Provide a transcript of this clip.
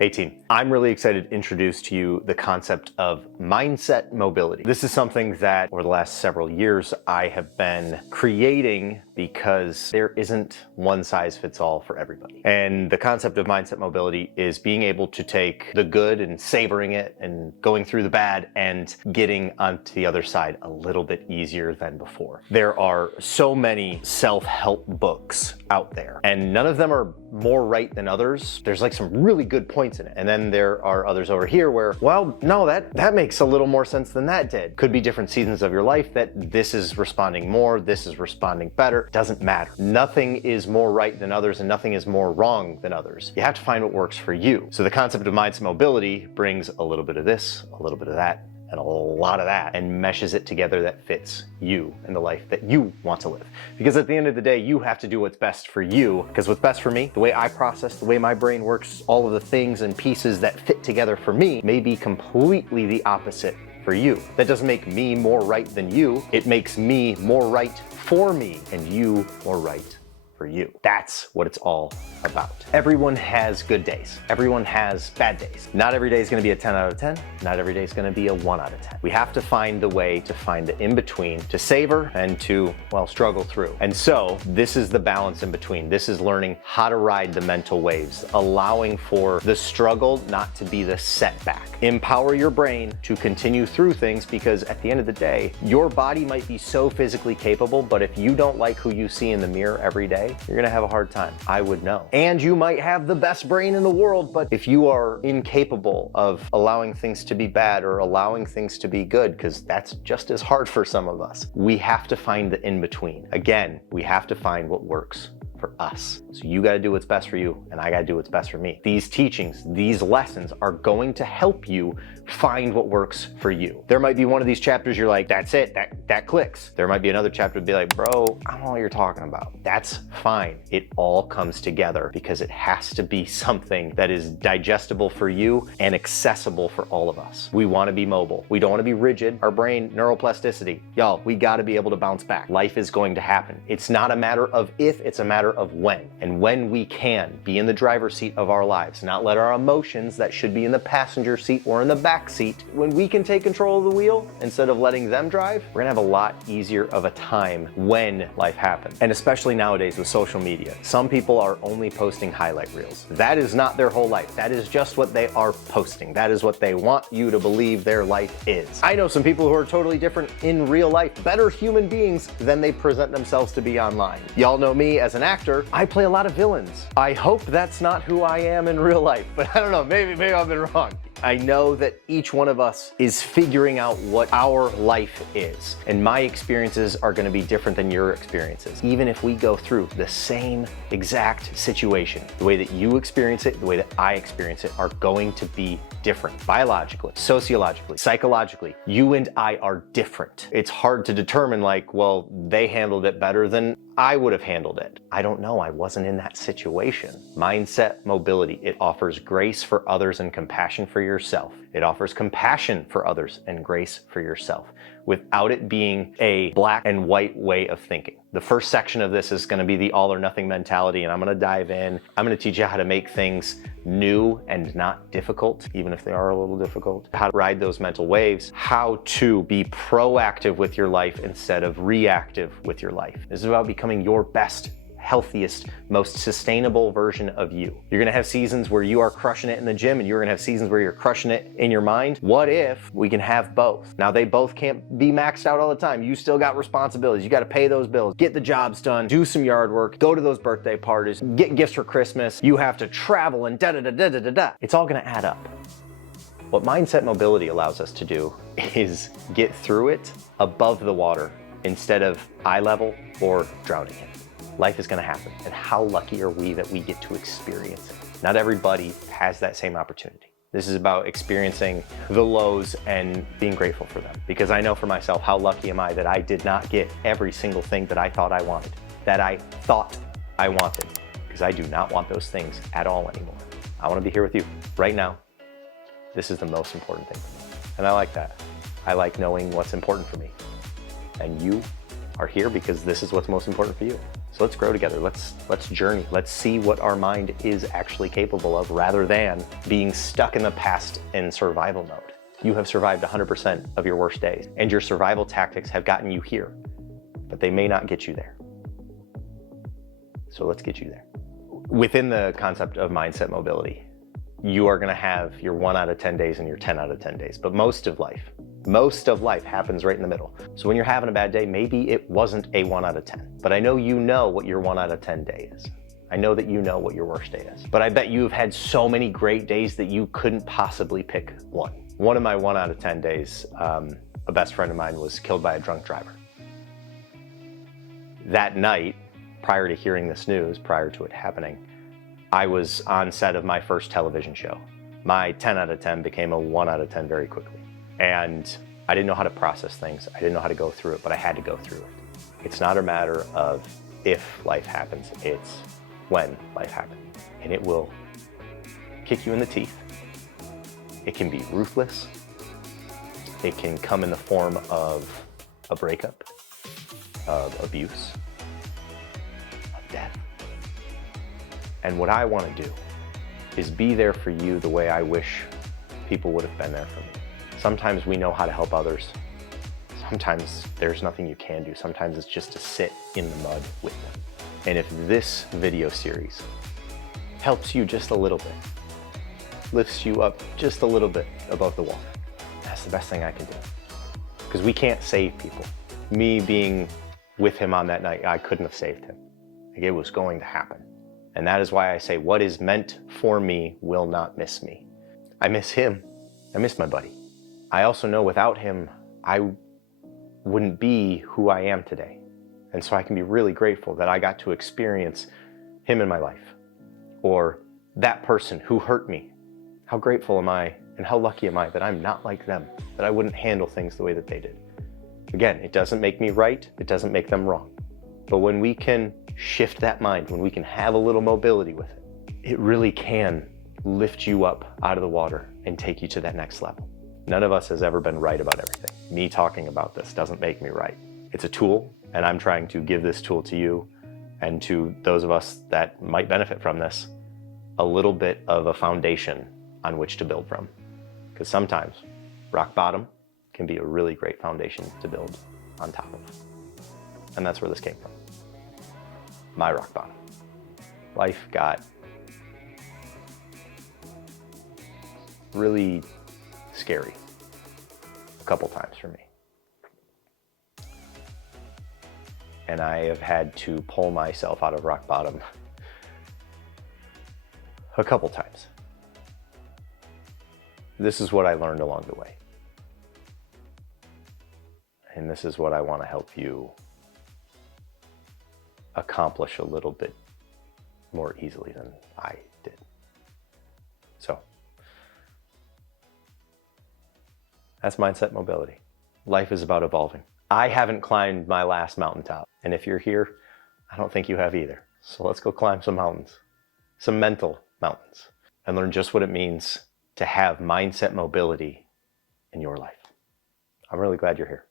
Hey team, I'm really excited to introduce to you the concept of mindset mobility. This is something that over the last several years I have been creating because there isn't one size fits all for everybody. And the concept of mindset mobility is being able to take the good and savoring it and going through the bad and getting onto the other side a little bit easier than before. There are so many self-help books out there and none of them are more right than others. There's like some really good points in it. And then there are others over here where, well, no, that makes a little more sense than that did. Could be different seasons of your life that this is responding more, this is responding better. Doesn't matter. Nothing is more right than others and nothing is more wrong than others. You have to find what works for you. So the concept of mindset mobility brings a little bit of this, a little bit of that, and a lot of that, and meshes it together that fits you and the life that you want to live. Because at the end of the day, you have to do what's best for you, because what's best for me, the way I process, the way my brain works, all of the things and pieces that fit together for me may be completely the opposite for you. That doesn't make me more right than you. It makes me more right for me and you more right for you. That's what it's all about. Everyone has good days. Everyone has bad days. Not every day is going to be a 10 out of 10. Not every day is going to be a 1 out of 10. We have to find the way to find the in-between, to savor and to, well, struggle through. And so this is the balance in between. This is learning how to ride the mental waves, allowing for the struggle not to be the setback. Empower your brain to continue through things, because at the end of the day, your body might be so physically capable, but if you don't like who you see in the mirror every day, you're gonna have a hard time. I would know. And you might have the best brain in the world, but if you are incapable of allowing things to be bad or allowing things to be good, because that's just as hard for some of us, we have to find the in-between. Again, we have to find what works for us. So you got to do what's best for you and I got to do what's best for me. These teachings, these lessons are going to help you find what works for you. There might be one of these chapters you're like, that's it, that clicks. There might be another chapter to be like, bro, I don't know what you're talking about. That's fine. It all comes together because it has to be something that is digestible for you and accessible for all of us. We want to be mobile. We don't want to be rigid. Our brain, neuroplasticity. Y'all, we got to be able to bounce back. Life is going to happen. It's not a matter of if, it's a matter of when. And when we can be in the driver's seat of our lives, not let our emotions that should be in the passenger seat or in the back seat, when we can take control of the wheel instead of letting them drive, we're gonna have a lot easier of a time when life happens. And especially nowadays with social media, some people are only posting highlight reels. That is not their whole life. That is just what they are posting. That is what they want you to believe their life is. I know some people who are totally different in real life, better human beings than they present themselves to be online. Y'all know me as an actor. I play a lot of villains. I hope that's not who I am in real life, but I don't know, maybe I've been wrong. I know that each one of us is figuring out what our life is, and my experiences are going to be different than your experiences. Even if we go through the same exact situation, the way that you experience it, the way that I experience it are going to be different. Biologically, sociologically, psychologically, you and I are different. It's hard to determine like, well, they handled it better than I would have handled it. I don't know. I wasn't in that situation. Mindset mobility. It offers grace for others and compassion for yourself. It offers compassion for others and grace for yourself without it being a black and white way of thinking. The first section of this is going to be the all or nothing mentality, and I'm going to dive in. I'm going to teach you how to make things new and not difficult, even if they are a little difficult, how to ride those mental waves, how to be proactive with your life instead of reactive with your life. This is about becoming your best, healthiest, most sustainable version of you. You're gonna have seasons where you are crushing it in the gym and you're gonna have seasons where you're crushing it in your mind. What if we can have both? Now, they both can't be maxed out all the time. You still got responsibilities. You gotta pay those bills, get the jobs done, do some yard work, go to those birthday parties, get gifts for Christmas. You have to travel and da-da-da-da-da-da. It's all gonna add up. What mindset mobility allows us to do is get through it above the water instead of eye level or drowning in it. Life is going to happen, and how lucky are we that we get to experience it? Not everybody has that same opportunity. This is about experiencing the lows and being grateful for them. Because I know for myself, how lucky am I that I did not get every single thing that I thought I wanted, that I thought I wanted, because I do not want those things at all anymore. I want to be here with you right now. This is the most important thing for me, and I like that. I like knowing what's important for me, and you are here because this is what's most important for you. So let's grow together. Let's journey. Let's see what our mind is actually capable of rather than being stuck in the past in survival mode. You have survived 100% of your worst days, and your survival tactics have gotten you here, but they may not get you there. So let's get you there. Within the concept of mindset mobility, you are gonna have your 1 out of 10 days and your 10 out of 10 days, but most of life happens right in the middle. So when you're having a bad day, maybe it wasn't a 1 out of 10, but I know you know what your 1 out of 10 day is. I know that you know what your worst day is, but I bet you have had so many great days that you couldn't possibly pick one. One of my 1 out of 10 days, a best friend of mine was killed by a drunk driver. That night, prior to hearing this news, prior to it happening, I was on set of my first television show. My 10 out of 10 became a 1 out of 10 very quickly. And I didn't know how to process things. I didn't know how to go through it, but I had to go through it. It's not a matter of if life happens, it's when life happens. And it will kick you in the teeth. It can be ruthless. It can come in the form of a breakup, of abuse, of death. And what I want to do is be there for you the way I wish people would have been there for me. Sometimes we know how to help others. Sometimes there's nothing you can do. Sometimes it's just to sit in the mud with them. And if this video series helps you just a little bit, lifts you up just a little bit above the water, that's the best thing I can do. Because we can't save people. Me being with him on that night, I couldn't have saved him. Like, it was going to happen. And that is why I say what is meant for me will not miss me. I miss him. I miss my buddy. I also know without him, I wouldn't be who I am today. And so I can be really grateful that I got to experience him in my life, or that person who hurt me. How grateful am I and how lucky am I that I'm not like them, that I wouldn't handle things the way that they did. Again, it doesn't make me right, it doesn't make them wrong. But when we can shift that mind, when we can have a little mobility with it, it really can lift you up out of the water and take you to that next level. None of us has ever been right about everything. Me talking about this doesn't make me right. It's a tool, and I'm trying to give this tool to you and to those of us that might benefit from this, a little bit of a foundation on which to build from. Because sometimes rock bottom can be a really great foundation to build on top of. And that's where this came from. My rock bottom. Life got really scary a couple times for me. And I have had to pull myself out of rock bottom a couple times. This is what I learned along the way. And this is what I want to help you accomplish a little bit more easily than I did. So, that's mindset mobility. Life is about evolving. I haven't climbed my last mountaintop. And if you're here, I don't think you have either. So let's go climb some mountains, some mental mountains, and learn just what it means to have mindset mobility in your life. I'm really glad you're here.